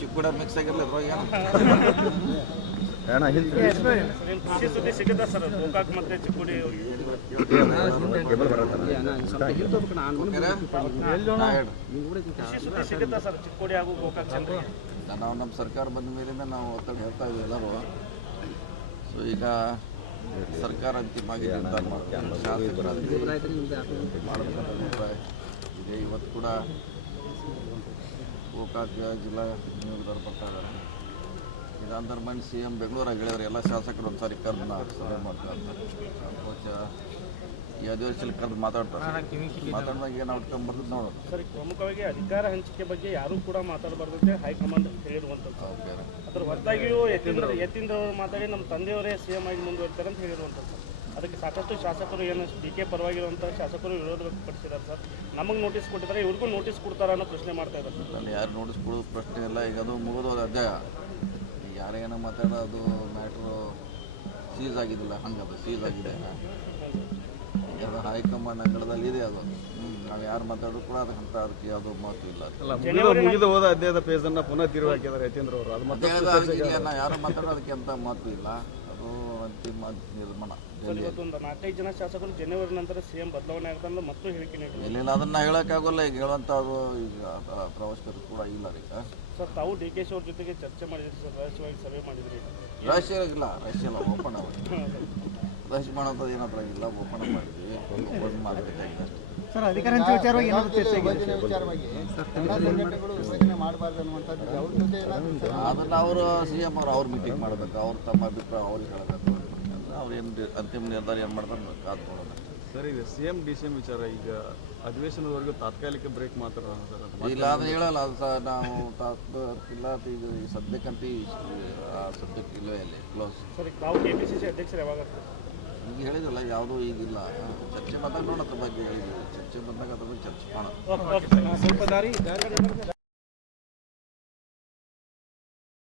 ಚಿಕ್ಕುಡ mix ಆಗಿರಲಿ ಖುಷಿ ಸುದ್ದಿ ಸಿಗುತ್ತೆ ಸರ್ ಗೋಕಾಕ್ ಮತ್ತೆ ಚಿಕ್ಕೋಡಿ ಖುಷಿ ಸುದ್ದಿ ಸಿಗುತ್ತೆ ಸರ್ ಚಿಕ್ಕೋಡಿ ಹಾಗೂ ಗೋಕಾಕ್ ಜನರಿಗೆ. ನಾವು ನಮ್ಮ ಸರ್ಕಾರ ಬಂದ ಮೇಲಿಂದ ನಾವು ಒತ್ತಡ ಹೇಳ್ತಾ ಇದ್ದೀವಿ ಎಲ್ಲರೂ. ಸೊ ಈಗ ಸರ್ಕಾರ ಅಂತಿಮವಾಗಿ ನಿರ್ಧಾರ ಮಾಡ್ತಾರೆ. ಶಾಸಕರ ಮಾಡಬೇಕಂತ ಅಭಿಪ್ರಾಯ ಇದೆ. ಇವತ್ತು ಕೂಡ ಗೋಕಾಕ್ ಜಿಲ್ಲಾ ನಿಯೋಗದವ್ರು ಬರ್ತಾ ಇದ್ದಾರೆ. ಇದಾಂತರ ಮನೆ ಸಿ ಎಂ ಬೆಂಗಳೂರಾಗ ಹೇಳಿದ್ರೆ ಎಲ್ಲ ಶಾಸಕರು ಒಂದು ಸಾರಿ ಕರೆದು ಸಭೆ ಮಾಡ್ತಾರೆ. ಸಂಕೋಚ ಈ ಅಧಿವೇಶನ ಕರೆದು ಮಾತಾಡಿದಾಗ ಏನು ಔಟ್ಕಮ್ ಬರ್ತದೆ ನೋಡೋದು. ಸರ್, ಪ್ರಮುಖವಾಗಿ ಅಧಿಕಾರ ಹಂಚಿಕೆ ಬಗ್ಗೆ ಯಾರೂ ಕೂಡ ಮಾತಾಡಬಾರ್ದಂತೆ ಹೈಕಮಾಂಡ್ ಹೇಳಿರುವಂಥದ್ದು. ಅದ್ರ ಹೊರತಾಗಿಯೂ ಯತೀಂದ್ರ ಅವರು ಮಾತಾಡಿ ನಮ್ಮ ತಂದೆಯವರೇ ಸಿ ಎಂ ಆಗಿ ಮುಂದುವರಿತಾರೆ ಅಂತ ಹೇಳಿರುವಂಥದ್ದು. ಅದಕ್ಕೆ ಸಾಕಷ್ಟು ಶಾಸಕರು ಏನು ಡಿ ಕೆ ಪರವಾಗಿರುವಂಥ ಶಾಸಕರು ವಿರೋಧ ವ್ಯಕ್ತಪಡಿಸಿದ್ದಾರೆ ಸರ್. ನಮಗೆ ನೋಟಿಸ್ ಕೊಟ್ಟಿದ್ದಾರೆ, ಇವ್ರಿಗೂ ನೋಟಿಸ್ ಕೊಡ್ತಾರ ಅನ್ನೋ ಪ್ರಶ್ನೆ ಮಾಡ್ತಾ ಇದ್ದಾರೆ. ನಾನು ಯಾರು ನೋಟಿಸ್ ಕೊಡೋದು ಪ್ರಶ್ನೆ ಇಲ್ಲ. ಈಗ ಅದು ಮುಗಿದೋದು ಅಧ್ಯಾಯ. ಈಗ ಯಾರೇನೋ ಮಾತಾಡೋದು ಮ್ಯಾಟ್ರು ಸೀಸ್ ಆಗಿದ್ದಿಲ್ಲ, ಹಂಗದು ಸೀಸ್ ಆಗಿದೆ. ಅದು ಹೈಕಮಾಂಡ್ ಅಂಗಳದಲ್ಲಿ ಇದೆ. ಅದು ನಾವು ಯಾರು ಮಾತಾಡೋದು ಕೂಡ ಅದಕ್ಕೆ ಯಾವುದೋ ಮಾತು ಇಲ್ಲ. ಮುಗಿದು ಹೋದ ಅಧ್ಯಾಯದ ಪೇಜನ್ನು ಪುನಃ ತಿರುಗಿ ಹಾಕಿದ್ದಾರೆ ಯತೀಂದ್ರ ಅವರು. ಅದು ಮತ್ತೆ ನಾವು ಯಾರು ಮಾತಾಡೋದಕ್ಕೆ ಅಂತ ಮಾತು ಇಲ್ಲ. ಅದು ಅಂತಿಮ ನಿರ್ಮಾಣ. ಇವತ್ತೊಂದು 4-5 ಜನ ಶಾಸಕರು ಜನವರಿ ನಂತರ ಸಿಎಂ ಬದಲಾವಣೆ ಆಗುತ್ತೆ ಮತ್ತು ಹೇಳಿಕೆ ನೀಡಿದ್ದಾರೆ. ಇಲ್ಲ, ಅದನ್ನ ಹೇಳೋಕ್ಕಾಗೋಲ್ಲ. ಈಗ ಹೇಳುವಂಥದ್ದು ಈಗ ಪ್ರವಾಸಿಗರು ಕೂಡ ಇಲ್ಲ. ಈಗ ಸರ್, ತಾವು ಡಿ ಕೆ ಶಿ ಅವ್ರ ಜೊತೆಗೆ ಚರ್ಚೆ ಮಾಡಿದ್ರಿ ಸರ್, ರಹಸ್ಯವಾಗಿ ಸಭೆ ಮಾಡಿದ್ರಿ. ರಹಸ್ಯ ಇಲ್ಲ, ಓಪನ್ ರಹಸ್ಯ ಮಾಡೋಂಥದ್ದು ಏನಾದ್ರೂ ಇಲ್ಲ. ಓಪನ್ ಮಾಡಿದ್ವಿ, ಓಪನ್ ಮಾಡಬೇಕಾಗಿದೆ ಅಷ್ಟೇ. ಸರ್, ಅಧಿಕಾರ ಹಂಚಿಕೆ ವಿಚಾರವಾಗಿ ಏನಾದರೂ ಚರ್ಚೆ ಅದನ್ನು ಅವರು ಸಿ ಎಂ ಅವ್ರು ಮೀಟಿಂಗ್ ಮಾಡಬೇಕು. ಅವ್ರು ತಮ್ಮ ಅಭಿಪ್ರಾಯ ಅವ್ರಿಗೆ ಹೇಳಬೇಕು. ಅವ್ರು ಏನು ಅಂತಿಮ ನಿರ್ಧಾರ ಏನು ಮಾಡ್ತಾರೆ ಕಾದು ನೋಡೋದು. ಸರ್, ಈಗ C M D C M ವಿಚಾರ ಈಗ ಅಧಿವೇಶನದವರೆಗೂ ತಾತ್ಕಾಲಿಕ ಬ್ರೇಕ್ ಮಾತ್ರ ಸರ್. ಇಲ್ಲ, ಅದು ಹೇಳಲ್ಲ. ಅದು ಸಹ ನಾವು ಇಲ್ಲ. ಈಗ ಸದ್ಯಕ್ಕಂತ ಸದ್ಯಕ್ಕೆ ಇಲ್ಲವೇ ಇಲ್ಲ, ಕ್ಲೋಸ್. ಸರ್, ತಾವು ಕೆಪಿಸಿಸಿ ಅಧ್ಯಕ್ಷರು ಯಾವಾಗ ಈಗ ಹೇಳಿದಲ್ಲ, ಯಾವುದೂ ಈಗಿಲ್ಲ. ಚರ್ಚೆ ಬಂದಾಗ ನೋಡೋದ್ರ ಬಗ್ಗೆ ಹೇಳಿದ್ವಿ. ಚರ್ಚೆ ಬಂದಾಗ ಅದ್ರ ಬಗ್ಗೆ ಚರ್ಚೆ ಮಾಡೋದು.